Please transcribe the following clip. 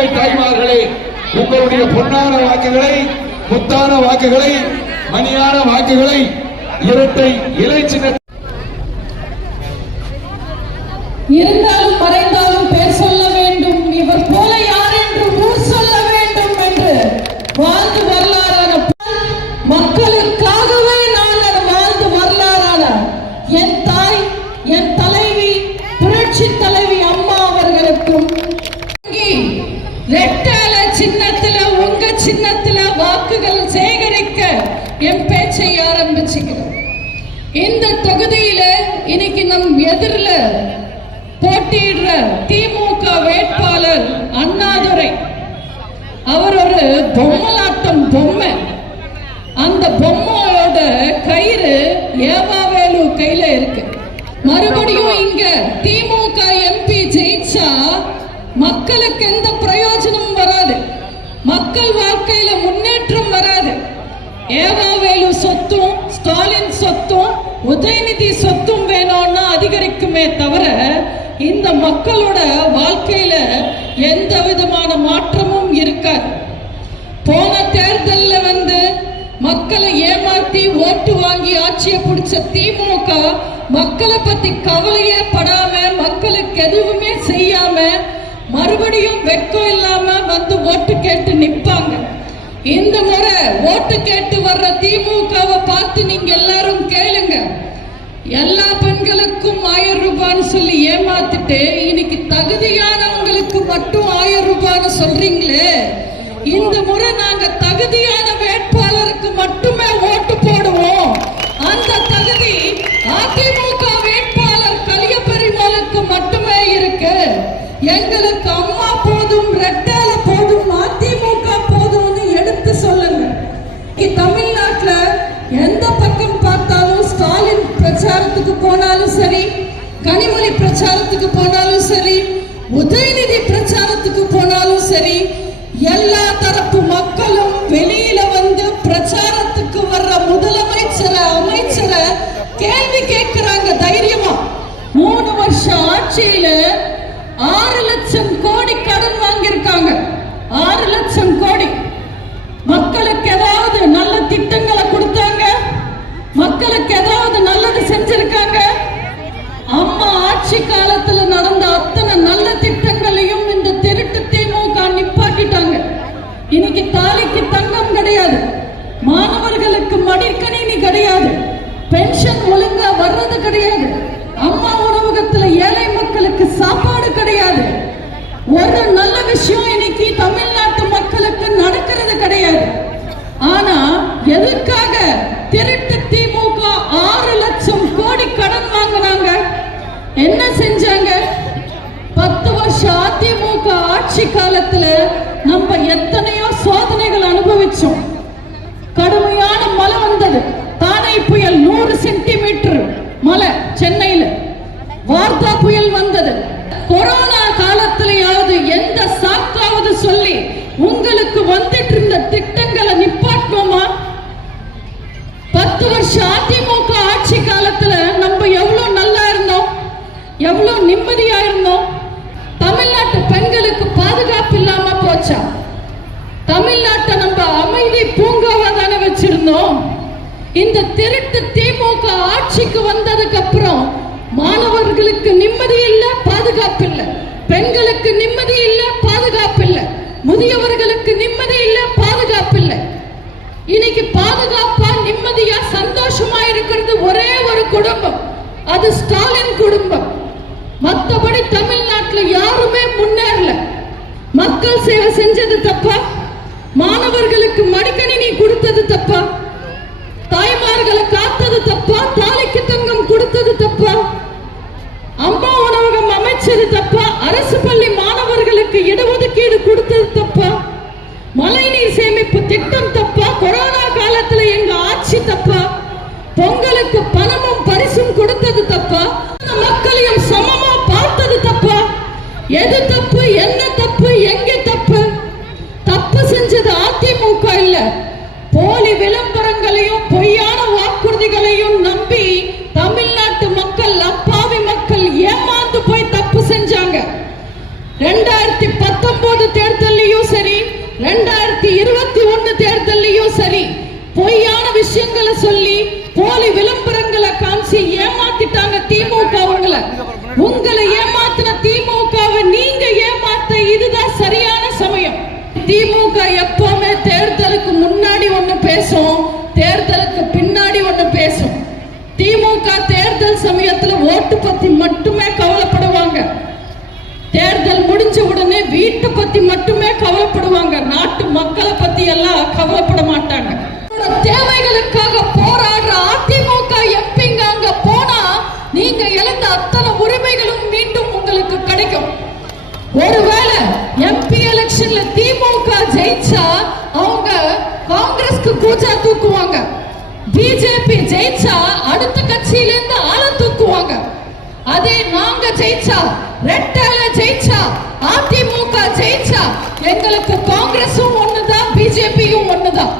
அருமை தாய்மார்களே, உங்களுடைய பொன்னான வாக்குகளை, முத்தான வாக்குகளை, மணியான வாக்குகளை இரட்டை இலை சின்ன இருந்தாலும் மறைந்தாலும் பேர் சொல்ல வேண்டும், இவர் போல யார் என்று ஊர் சொல்ல வேண்டும் என்று வாழ்ந்து வரலாறான மக்களுக்காகவே நாங்கள் வாழ்ந்து வரலாறான என் தாய், என் தலைவி, புரட்சி தலைவி அம்மா அவர்களுக்கும் ரெட்டல சின்னத்துல, உங்க சின்னத்துல வாக்குகள் சேகரிக்க என் பேச்சை ஆரம்பிச்சுக்கிறோம். இந்த தொகுதியில இன்னைக்கு நம் எதிரில் போட்டியிடுற திமுக வேட்பாளர் அண்ணாதுரை. அவர் ஒரு பொம்மலாட்டம் பொம்மை. அந்த பொம்மையோட கயிறு ஏவாவேலு கையில இருக்கு. மறுபடியும் இங்க திமுக எம்பி ஜெயிச்சா மக்களுக்கு எந்த பிரயோஜனமும் வராது, மக்கள் வாழ்க்கையில முன்னேற்றம் வராது. ஏவாவேலு சொத்தும் ஸ்டாலின் சொத்தும் உதயநிதி சொத்தும் வேணும்னா அதிகரிக்குமே தவிர இந்த மக்களோட வாழ்க்கையில எந்த விதமான மாற்றமும் இருக்காது. போன தேர்தலில் மக்களை ஏமாத்தி ஓட்டு வாங்கி ஆட்சியை பிடிச்ச திமுக மக்களை பத்தி கவலையே படாம, மக்களுக்கு எதுவுமே செய்யாம, மறுபடியும் வெக்கம் இல்லாம ஓட்டு கேட்டு நிப்பாங்க. இந்த முறை ஓட்டு கேட்டு வர்ற திமுகவை பார்த்து நீங்க எல்லாரும் கேளுங்க. எல்லா பெண்களுக்கும் 1000 ரூபான்னு சொல்லி ஏமாத்திட்டு இன்னைக்கு தகுதியானவங்களுக்கு மட்டும் 1000 ரூபான்னு சொல்றீங்களே. இந்த முறை நாங்க தகுதியான வேட்பாளருக்கு மட்டுமே ஓட்டு போடுவோம். அந்த தகுதி அதிமுக வேட்பாளர் கலியபெருமாளுக்கு மட்டுமே இருக்கு. எங்களுக்கு அம்மா போதும், ரெட்டால போதும், அதிமுக போதும்னு எடுத்து சொல்லுங்க. தமிழ்நாட்டுல எந்த பக்கம் பார்த்தாலும் ஸ்டாலின் பிரச்சாரத்துக்கு போனாலும் சரி, கனிமொழி பிரச்சாரத்துக்கு போனாலும் சரி, உதயநிதி பிரச்சாரத்துக்கு போனாலும் சரி, எல்லா தரப்பு மக்களும் வெளியில பிரச்சாரத்துக்கு வர்ற முதலமைச்சரை, அமைச்சரை கேள்வி கேட்கிறாங்க தைரியமா. 3 வருஷம் ஆட்சியில 6 லட்சம் கோடி கடன் வாங்கியிருக்காங்க. 6 லட்சம் கோடி. மக்களுக்கு ஏதாவது நல்ல திட்டங்களை கொடுத்தாங்க? மக்களுக்கு ஏதாவது நல்லது செஞ்சிருக்காங்க? அம்மா ஆட்சி காலத்துல நடந்த அத்தனை நல்ல திட்டங்களையும் இந்த திருட்டு திமுக நிப்பாட்டிட்டாங்க. இன்னைக்கு தாலிக்கு தங்கம் கிடையாது, மாணவர்களுக்கு மடிக்கணினி கிடையாது, பென்ஷன் ஒழுங்கா வர்றது கிடையாது, அம்மா உணவகத்துல ஏழை மக்களுக்கு சாப்பாடு கிடையாது. ஒரு நல்ல விஷயம் இன்னைக்கு தமிழ்நாட்டு மக்களுக்கு நடக்கிறது கிடையாது. ஆனா எதுக்காக திருட்டு திமுக 6 லட்சம் கோடி கடன் வாங்கினாங்க? என்ன செஞ்சாங்க? 10 வருஷம் அதிமுக ஆட்சி காலத்துல நம்ம எத்தனையோ சோதனைகள் அனுபவிச்சோம். கடுமையான மழை வந்தது, தானே புயல் 100 சென்டிமீட்டர் மழை சென்னையில, வார்தா புயல் வந்தது. கொரோனா காலத்திலேயாவது எந்த சாக்காவது சொல்லி உங்களுக்கு வந்துட்டு இருந்த திட்டங்களை நிப்பாட்டணுமா? 10 வருஷம் அதிமுக ஆட்சி காலத்துல நம்ம எவ்வளவு நல்லா இருந்தோம், எவ்வளவு நிம்மதியா இருந்தோம். தமிழ்நாட்டு பெண்களுக்கு பாதுகாப்பு இல்லாம போச்சா? தமிழ்நாட்டை நம்ம அமைதி பூங்காவா தானே வச்சிருந்தோம். இந்த திருட்டு திமுக ஆட்சிக்கு வந்ததுக்கு அப்புறம் மாணவர்களுக்கு நிம்மதி இல்ல, பாதுகாப்பு இல்ல, பெண்களுக்கு நிம்மதி இல்ல, பாதுகாப்பு இல்ல, முதியவர்களுக்கு நிம்மதி இல்ல, பாதுகாப்பு இல்ல. இன்னைக்கு பாதுகாப்பா நிம்மதியா சந்தோஷமா இருக்கிறது ஒரே ஒரு குடும்பம், அது ஸ்டாலின் குடும்பம். மற்றபடி தமிழ்நாட்டுல யாருமே முன்னேறல. மக்கள் சேவை செஞ்சது தப்பா? மாணவர்களுக்கு மடிக்கணினி கொடுத்தது தப்பா? தாய்மார்களை காத்தது தப்பா? தாலிக்கு தங்கம் கொடுத்தது தப்பா? அம்மா உணவகம் அமைச்சது தப்பா? அரசு பள்ளி மாணவர்களுக்கு இடஒதுக்கீடு கொடுத்தது தப்பா? மழைநீர் சேமிப்பு திட்டம் தப்பா? கொரோனா காலத்துல எங்க ஆட்சி தப்பா? பொங்கலுக்கு பணமும் பரிசும் கொடுத்தது தப்பா? மக்களையும் சமமா பார்த்தது தப்பா? எது தப்பு, என்ன தப்பு, எங்க தப்பு? தப்பு செஞ்சது அதிமுக இல்ல, போலி விளம்பரங்களையும் பொய்யான வாக்குறுதிகளையும் நம்பி தமிழ்நாட்டு மக்கள், அப்பாவி மக்கள் ஏமாந்து போய் தப்பு செஞ்சாங்க. 2019 தேர்தல் 2021 தேர்தலையும் சரி பொய்யான விஷயங்களை சொல்லி போலி விளம்பரங்களை காமிச்சு ஏமாத்திட்டாங்க திமுக. உங்களை ஏமாத்தின திமுகவை நீங்க ஏமாத்த இதுதான் சரியான சமயம். திமுக எப்பவுமே தேர்தலுக்கு முன்னாடி ஒண்ணு பேசும், தேர்தலுக்கு பின்னாடி ஒண்ணு பேசும். திமுக தேர்தல் சமயத்துல ஓட்டு பத்தி மட்டுமே கவலைப்படுவாங்க. தேர்தல் முடிஞ்ச உடனே வீட்டை பத்தி மட்டுமே கவலைப்படுவாங்க. நாட்டு மக்களை பத்தி எல்லாம் கவலைப்பட மாட்டாங்க. தேவைகளுக்காக போராடுற அதிமுக எம்பிங்க அங்க போனா நீங்க இழந்த அத்தனை உரிமைகளும் மீண்டும் உங்களுக்கு கிடைக்கும். ஒருவேளை எம்பி எலெக்ஷன்ல திமுக ஜெயிச்சா அவங்க காங்கிரஸ்க்கு கூச்சா தூக்குவாங்க. பிஜேபி ஜெயிச்சா அடுத்த கட்சியில இருந்து ஆள தூக்குவாங்க. அதே நாங்க ஜெயிச்சா, ரெட்டல ஜெயிச்சா, அதிமுக ஜெயிச்சா எங்களுக்கு காங்கிரஸும் ஒண்ணுதான், பிஜேபியும் ஒண்ணுதான்.